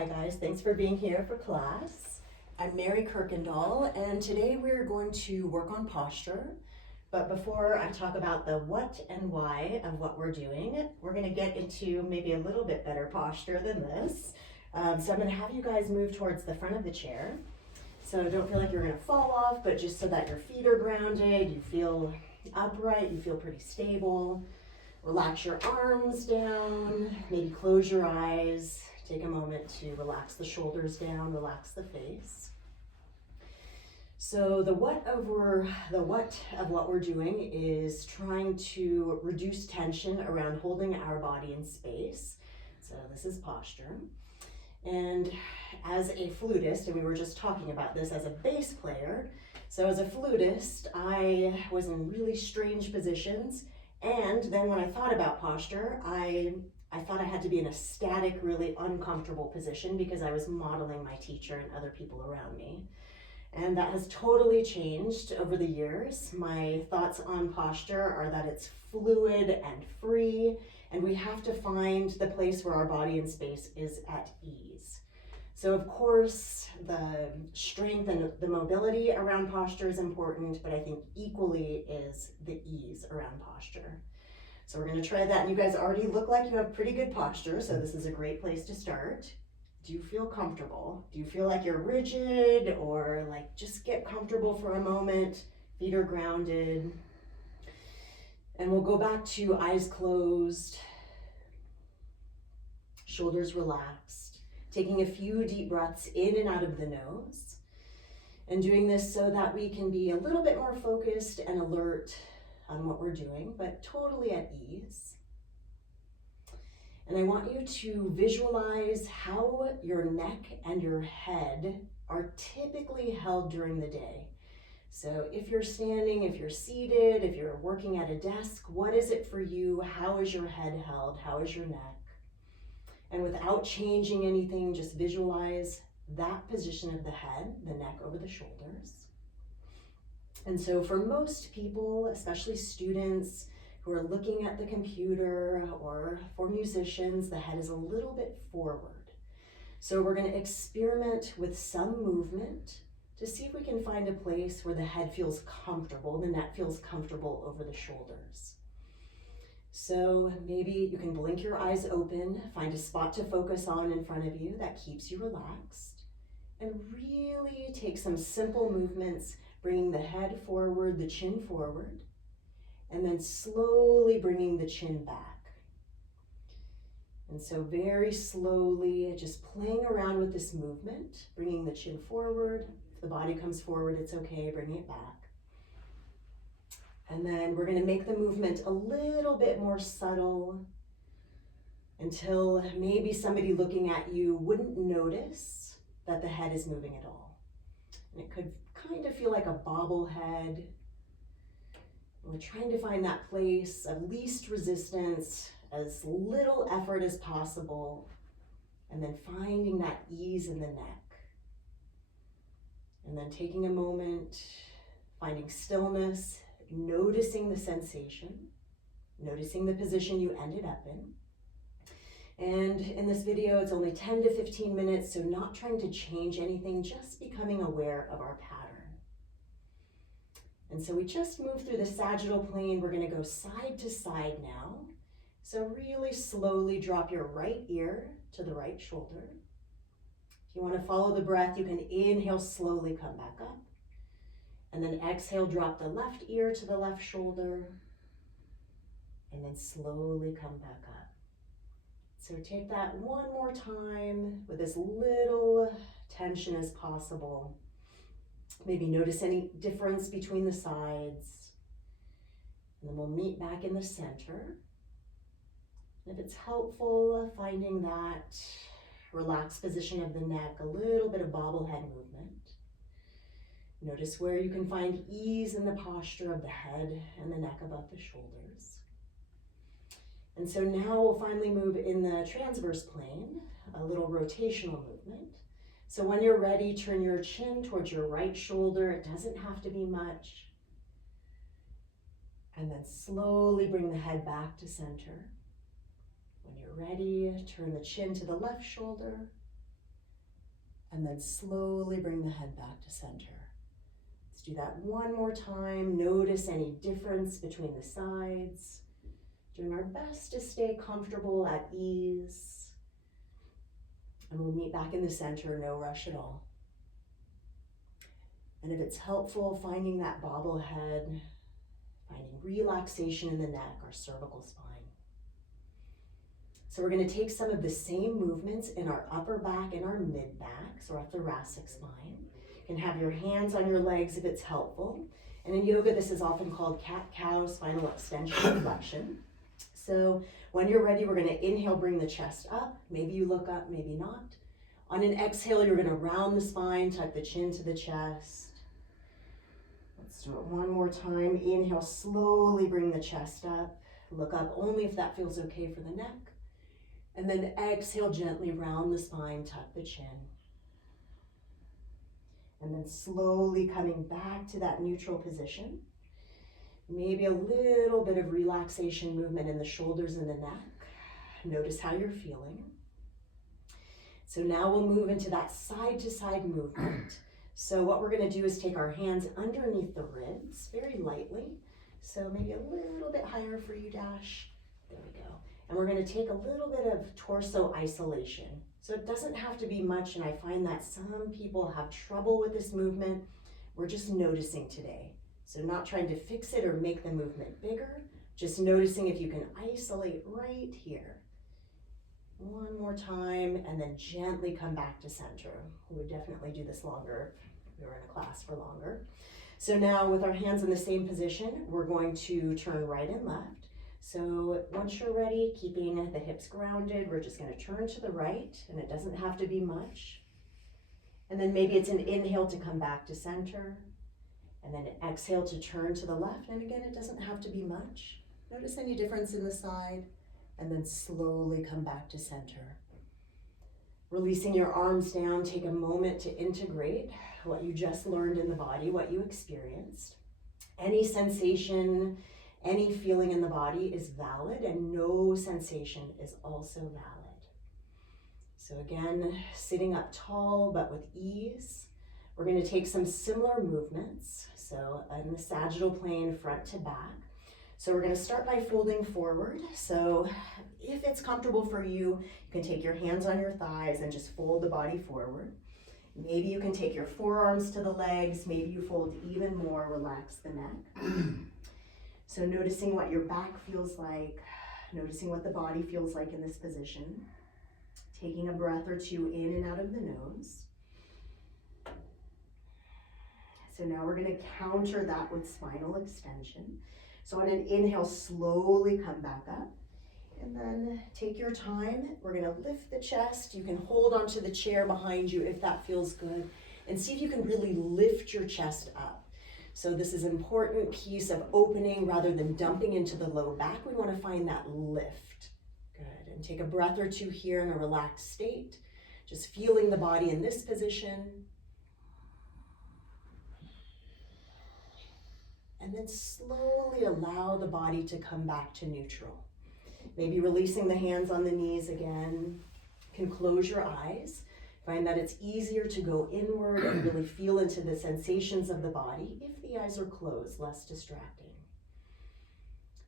Hi guys, thanks for being here for class. I'm Mary Kirkendall, and today we're going to work on posture. But before I talk about the what and why of what we're doing, we're going to get into maybe a little bit better posture than this. So I'm going to have you guys move towards the front of the chair. So don't feel like you're going to fall off, but just so that your feet are grounded, you feel upright, you feel pretty stable. Relax your arms down, maybe close your eyes. Take a moment to relax the shoulders down, relax the face. So the what of what we're doing is trying to reduce tension around holding our body in space. So this is posture. And as a flutist, and we were just talking about this as a bass player, so as a flutist, I was in really strange positions. And then when I thought about posture, I thought I had to be in a static, really uncomfortable position because I was modeling my teacher and other people around me. And that has totally changed over the years. My thoughts on posture are that it's fluid and free, and we have to find the place where our body in space is at ease. So of course, the strength and the mobility around posture is important, but I think equally is the ease around posture. So we're going to try that, and you guys already look like you have pretty good posture, so this is a great place to start. Do you feel comfortable? Do you feel like you're rigid, or like just get comfortable for a moment? Feet are grounded. And we'll go back to eyes closed, shoulders relaxed, taking a few deep breaths in and out of the nose, and doing this so that we can be a little bit more focused and alert on what we're doing, but totally at ease. And I want you to visualize how your neck and your head are typically held during the day. So if you're standing, if you're seated, if you're working at a desk, what is it for you? How is your head held? How is your neck? And without changing anything, just visualize that position of the head, the neck over the shoulders. And so for most people, especially students who are looking at the computer, or for musicians, the head is a little bit forward. So we're going to experiment with some movement to see if we can find a place where the head feels comfortable, the neck feels comfortable over the shoulders. So maybe you can blink your eyes open, find a spot to focus on in front of you that keeps you relaxed, and really take some simple movements, bringing the head forward, the chin forward, and then slowly bringing the chin back. And so very slowly, just playing around with this movement, bringing the chin forward. If the body comes forward, it's okay, bring it back. And then we're going to make the movement a little bit more subtle until maybe somebody looking at you wouldn't notice that the head is moving at all. And it could kind of feel like a bobblehead. We're trying to find that place of least resistance, as little effort as possible, and then finding that ease in the neck. And then taking a moment, finding stillness, noticing the sensation, noticing the position you ended up in. And in this video, it's only 10 to 15 minutes, so not trying to change anything, just becoming aware of our pattern. And so we just moved through the sagittal plane. We're going to go side to side now. So really slowly drop your right ear to the right shoulder. If you want to follow the breath, you can inhale, slowly come back up. And then exhale, drop the left ear to the left shoulder. And then slowly come back up. So take that one more time with as little tension as possible. Maybe notice any difference between the sides. And then we'll meet back in the center. And if it's helpful, finding that relaxed position of the neck, a little bit of bobblehead movement. Notice where you can find ease in the posture of the head and the neck above the shoulders. And so now we'll finally move in the transverse plane, a little rotational movement. So when you're ready, turn your chin towards your right shoulder. It doesn't have to be much. And then slowly bring the head back to center. When you're ready, turn the chin to the left shoulder. And then slowly bring the head back to center. Let's do that one more time. Notice any difference between the sides. Doing our best to stay comfortable, at ease. And we'll meet back in the center, no rush at all. And if it's helpful, finding that bobblehead, finding relaxation in the neck, our cervical spine. So we're going to take some of the same movements in our upper back and our mid back, so our thoracic spine. You can have your hands on your legs if it's helpful. And in yoga, this is often called cat-cow, spinal extension and flexion. So when you're ready, we're going to inhale, bring the chest up. Maybe you look up, maybe not. On an exhale, you're going to round the spine, tuck the chin to the chest. Let's do it one more time. Inhale, slowly bring the chest up. Look up only if that feels okay for the neck. And then exhale, gently round the spine, tuck the chin. And then slowly coming back to that neutral position. Maybe a little bit of relaxation movement in the shoulders and the neck. Notice how you're feeling. So now we'll move into that side-to-side movement. So what we're going to do is take our hands underneath the ribs, very lightly. So maybe a little bit higher for you, Dash. There we go. And we're going to take a little bit of torso isolation. So it doesn't have to be much, and I find that some people have trouble with this movement. We're just noticing today. So not trying to fix it or make the movement bigger, just noticing if you can isolate right here. One more time, and then gently come back to center. We would definitely do this longer if we were in a class for longer. So now with our hands in the same position, we're going to turn right and left. So once you're ready, keeping the hips grounded, we're just going to turn to the right, and it doesn't have to be much. And then maybe it's an inhale to come back to center, and then an exhale to turn to the left. And again, it doesn't have to be much. Notice any difference in the side, and then slowly come back to center. Releasing your arms down, take a moment to integrate what you just learned in the body, what you experienced. Any sensation, any feeling in the body is valid, and no sensation is also valid. So again, sitting up tall but with ease. We're going to take some similar movements. So in the sagittal plane, front to back. So we're going to start by folding forward. So if it's comfortable for you, you can take your hands on your thighs and just fold the body forward. Maybe you can take your forearms to the legs. Maybe you fold even more, relax the neck. So noticing what your back feels like, noticing what the body feels like in this position. Taking a breath or two in and out of the nose. So now we're going to counter that with spinal extension. So on an inhale, slowly come back up. And then take your time. We're going to lift the chest. You can hold onto the chair behind you if that feels good. And see if you can really lift your chest up. So this is an important piece of opening rather than dumping into the low back. We want to find that lift. Good. And take a breath or two here in a relaxed state. Just feeling the body in this position. And then slowly allow the body to come back to neutral. Maybe releasing the hands on the knees again. You can close your eyes. Find that it's easier to go inward and really feel into the sensations of the body if the eyes are closed, less distracting.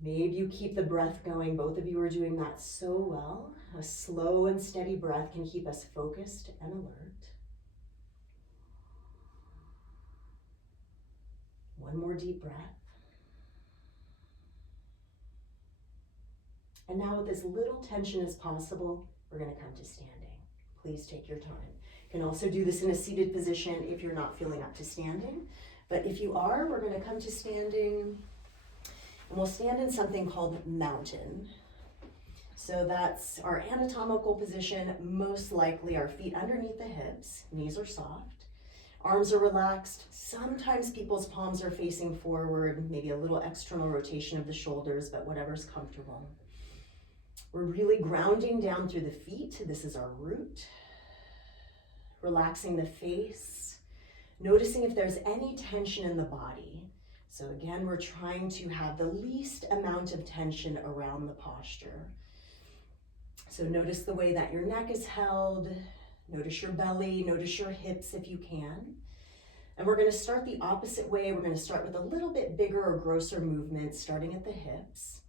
Maybe you keep the breath going. Both of you are doing that so well. A slow and steady breath can keep us focused and alert. One more deep breath. And now with as little tension as possible, we're going to come to standing. Please take your time. You can also do this in a seated position if you're not feeling up to standing. But if you are, we're going to come to standing. And we'll stand in something called mountain. So that's our anatomical position, most likely our feet underneath the hips, knees are soft, arms are relaxed. Sometimes people's palms are facing forward, maybe a little external rotation of the shoulders, but whatever's comfortable. We're really grounding down through the feet. This is our root. Relaxing the face. Noticing if there's any tension in the body. So again, we're trying to have the least amount of tension around the posture. So notice the way that your neck is held. Notice your belly, notice your hips if you can. And we're going to start the opposite way. We're going to start with a little bit bigger or grosser movement, starting at the hips.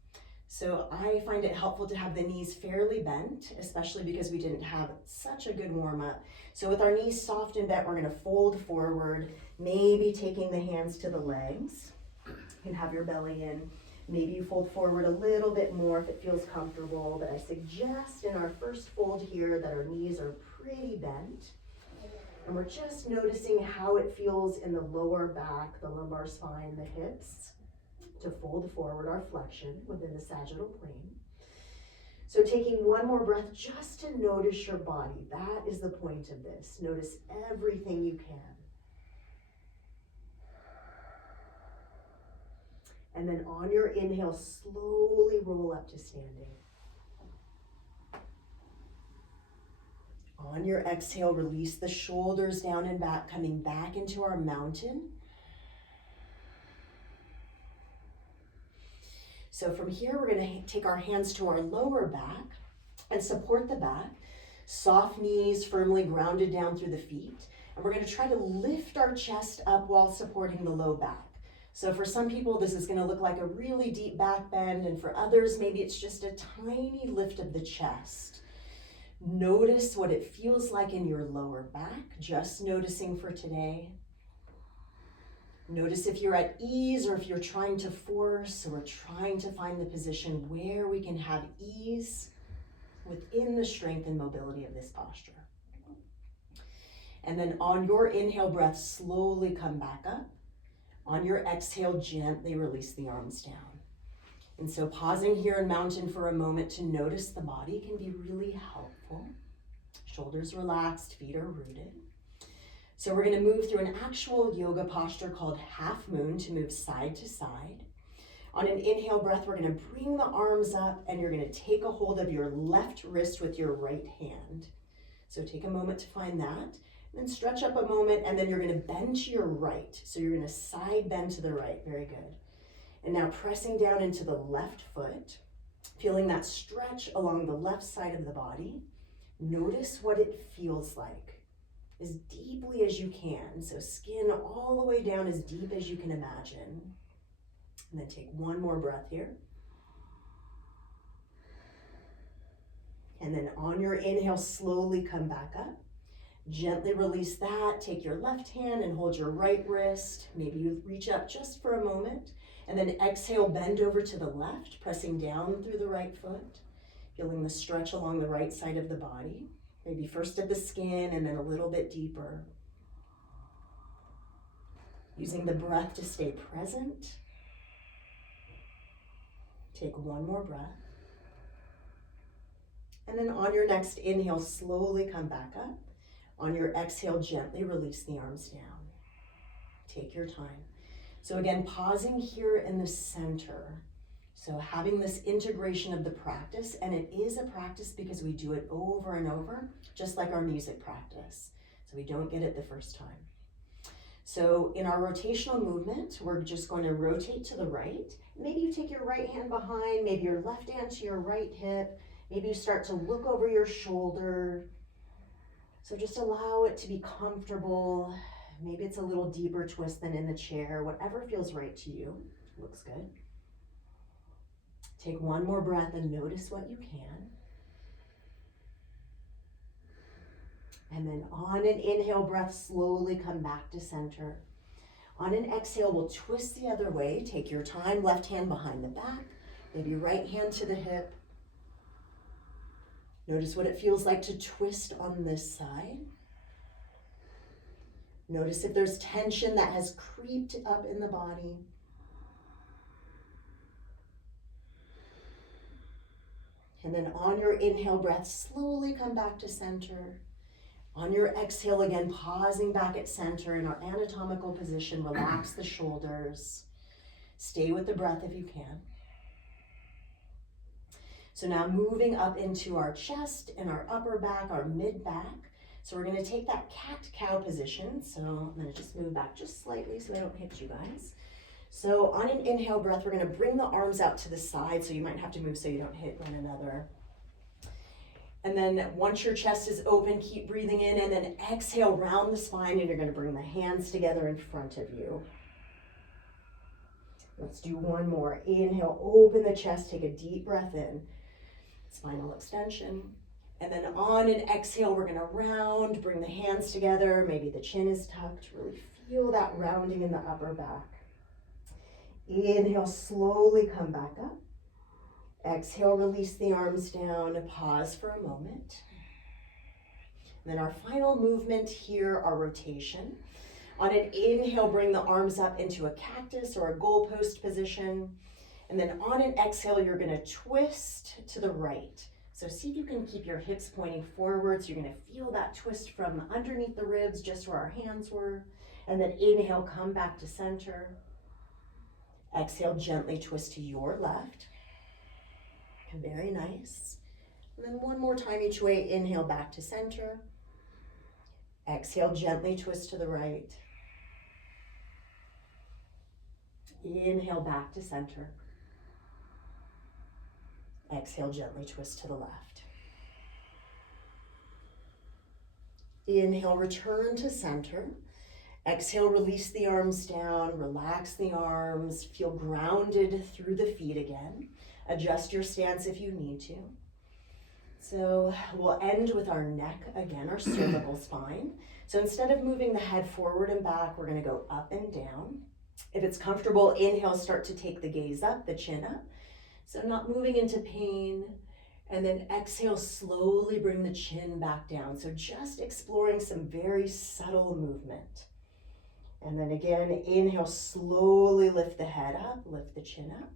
So I find it helpful to have the knees fairly bent, especially because we didn't have such a good warm up. So with our knees soft and bent, we're going to fold forward, maybe taking the hands to the legs. You can have your belly in. Maybe you fold forward a little bit more if it feels comfortable, but I suggest in our first fold here that our knees are pretty bent. And we're just noticing how it feels in the lower back, the lumbar spine, the hips, to fold forward our flexion within the sagittal plane. So taking one more breath just to notice your body. That is the point of this. Notice everything you can. And then on your inhale, slowly roll up to standing. On your exhale, release the shoulders down and back, coming back into our mountain. So from here, we're going to take our hands to our lower back and support the back. Soft knees firmly grounded down through the feet. And we're going to try to lift our chest up while supporting the low back. So for some people, this is going to look like a really deep back bend, and for others, maybe it's just a tiny lift of the chest. Notice what it feels like in your lower back, just noticing for today. Notice if you're at ease or if you're trying to force or trying to find the position where we can have ease within the strength and mobility of this posture. And then on your inhale breath, slowly come back up. On your exhale, gently release the arms down. And so pausing here in mountain for a moment to notice the body can be really helpful. Shoulders relaxed, feet are rooted. So we're going to move through an actual yoga posture called half moon to move side to side. On an inhale breath, we're going to bring the arms up and you're going to take a hold of your left wrist with your right hand. So take a moment to find that. Then stretch up a moment, and then you're going to bend to your right. So you're going to side bend to the right. Very good. And now pressing down into the left foot, feeling that stretch along the left side of the body. Notice what it feels like as deeply as you can. So skin all the way down as deep as you can imagine. And then take one more breath here. And then on your inhale, slowly come back up. Gently release that. Take your left hand and hold your right wrist. Maybe you reach up just for a moment. And then exhale, bend over to the left, pressing down through the right foot. Feeling the stretch along the right side of the body. Maybe first at the skin and then a little bit deeper. Using the breath to stay present. Take one more breath. And then on your next inhale, slowly come back up. On your exhale, gently release the arms down. Take your time. So again, pausing here in the center. So having this integration of the practice, and it is a practice because we do it over and over, just like our music practice. So we don't get it the first time. So in our rotational movement, we're just going to rotate to the right. Maybe you take your right hand behind, maybe your left hand to your right hip. Maybe you start to look over your shoulder. So just allow it to be comfortable. Maybe it's a little deeper twist than in the chair, whatever feels right to you. Looks good. Take one more breath and notice what you can. And then on an inhale breath, slowly come back to center. On an exhale, we'll twist the other way. Take your time, left hand behind the back, maybe right hand to the hip. Notice what it feels like to twist on this side. Notice if there's tension that has creeped up in the body. And then on your inhale breath, slowly come back to center. On your exhale, again, pausing back at center in our anatomical position, relax the shoulders. Stay with the breath if you can. So now moving up into our chest and our upper back, our mid back. So we're going to take that cat-cow position. So I'm going to just move back just slightly so I don't hit you guys. So on an inhale breath, we're going to bring the arms out to the side. So you might have to move so you don't hit one another. And then once your chest is open, keep breathing in, and then exhale, round the spine, and you're gonna bring the hands together in front of you. Let's do one more. Inhale, open the chest, take a deep breath in. Spinal extension. And then on an exhale, we're gonna round, bring the hands together. Maybe the chin is tucked. Really feel that rounding in the upper back. Inhale, slowly come back up. Exhale, release the arms down. Pause for a moment. And then our final movement here, our rotation. On an inhale, bring the arms up into a cactus or a goalpost position. And then on an exhale, you're gonna twist to the right. So see if you can keep your hips pointing forwards. You're gonna feel that twist from underneath the ribs, just where our hands were. And then inhale, come back to center. Exhale, gently twist to your left. Very nice. And then one more time each way. Inhale, back to center. Exhale, gently twist to the right. Inhale, back to center. Exhale, gently twist to the left. Inhale, return to center. Exhale, release the arms down, relax the arms, feel grounded through the feet again. Adjust your stance if you need to. So we'll end with our neck again, our cervical spine. So instead of moving the head forward and back, we're gonna go up and down. If it's comfortable, inhale, start to take the gaze up, the chin up. So not moving into pain. And then exhale, slowly bring the chin back down. So just exploring some very subtle movement. And then again, inhale, slowly lift the head up, lift the chin up.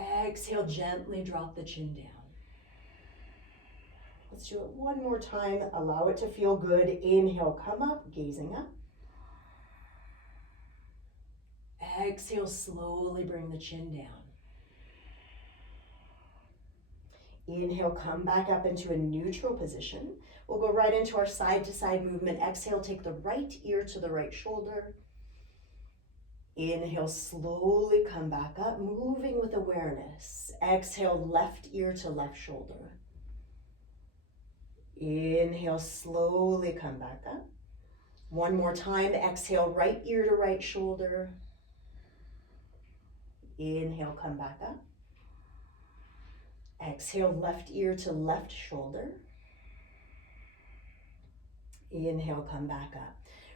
Exhale, gently drop the chin down. Let's do it one more time. Allow it to feel good. Inhale, come up, gazing up. Exhale, slowly bring the chin down. Inhale, come back up into a neutral position. We'll go right into our side to side movement. Exhale, take the right ear to the right shoulder. Inhale, slowly come back up, moving with awareness. Exhale, left ear to left shoulder. Inhale, slowly come back up. One more time, exhale, right ear to right shoulder. Inhale, come back up. Exhale, left ear to left shoulder. Inhale, come back up.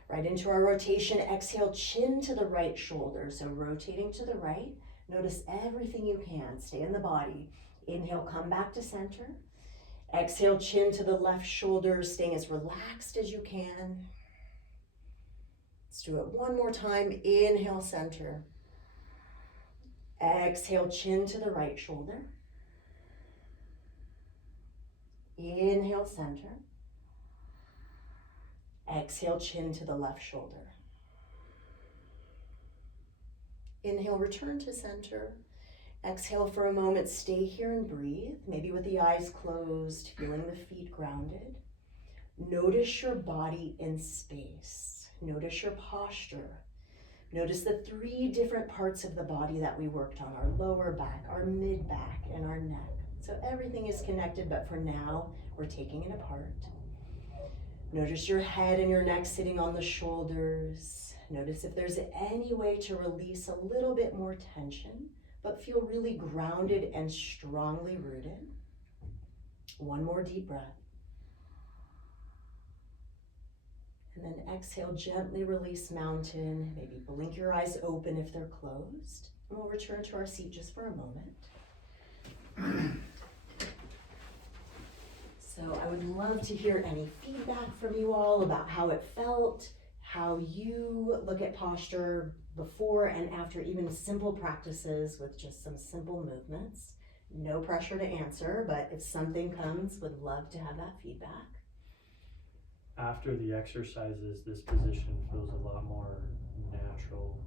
Right into our rotation. Exhale, chin to the right shoulder. So rotating to the right. Notice everything you can. Stay in the body. Inhale, come back to center. Exhale, chin to the left shoulder, staying as relaxed as you can. Let's do it one more time. Inhale, center. Exhale, chin to the right shoulder. Inhale, center. Exhale, chin to the left shoulder. Inhale, return to center. Exhale for a moment, stay here and breathe, maybe with the eyes closed, feeling the feet grounded. Notice your body in space. Notice your posture. Notice the 3 different parts of the body that we worked on, our lower back, our mid back, and our neck. So everything is connected, but for now, we're taking it apart. Notice your head and your neck sitting on the shoulders. Notice if there's any way to release a little bit more tension, but feel really grounded and strongly rooted. One more deep breath. And then exhale, gently release mountain. Maybe blink your eyes open if they're closed. And we'll return to our seat just for a moment. So I would love to hear any feedback from you all about how it felt, how you look at posture before and after even simple practices with just some simple movements. No pressure to answer, but if something comes, would love to have that feedback. After the exercises, this position feels a lot more natural.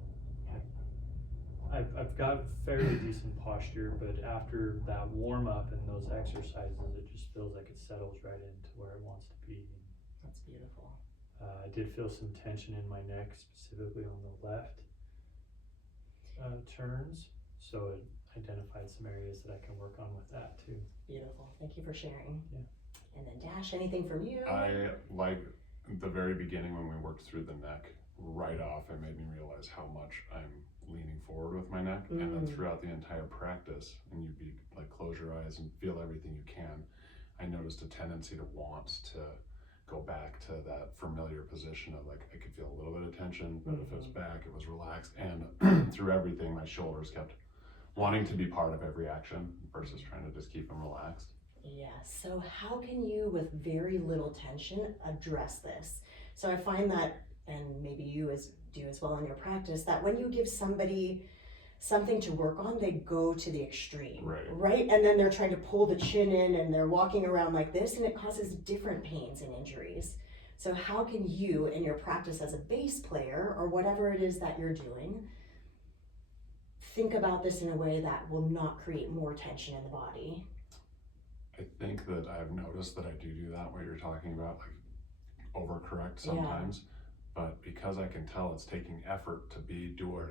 I've got fairly decent posture, but after that warm up and those exercises, it just feels like it settles right into where it wants to be. That's beautiful. I did feel some tension in my neck, specifically on the left turns. So identified some areas that I can work on with that too. Beautiful. Thank you for sharing. Yeah. And then Dash, anything from you? I like the very beginning when we worked through the neck, right off, it made me realize how much I'm leaning forward with my neck. And then throughout the entire practice, and you'd be like, close your eyes and feel everything you can. I noticed a tendency to want to go back to that familiar position of like, I could feel a little bit of tension, but if it was back, it was relaxed. And through everything, my shoulders kept wanting to be part of every action versus trying to just keep them relaxed. Yes. So how can you, with very little tension, address this? So I find that, and maybe you do as well in your practice, that when you give somebody something to work on, they go to the extreme, right? And then they're trying to pull the chin in and they're walking around like this, and it causes different pains and injuries. So how can you, in your practice as a bass player or whatever it is that you're doing, think about this in a way that will not create more tension in the body? I think that I've noticed that I do that, what you're talking about, like overcorrect sometimes. But because I can tell it's taking effort to do it,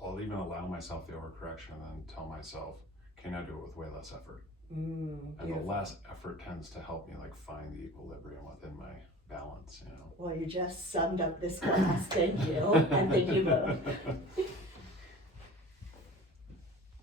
I'll even allow myself the overcorrection and then tell myself, can I do it with way less effort? And the less effort tends to help me like find the equilibrium within my balance, you know. Well, you just summed up this class. Thank you. And thank you both.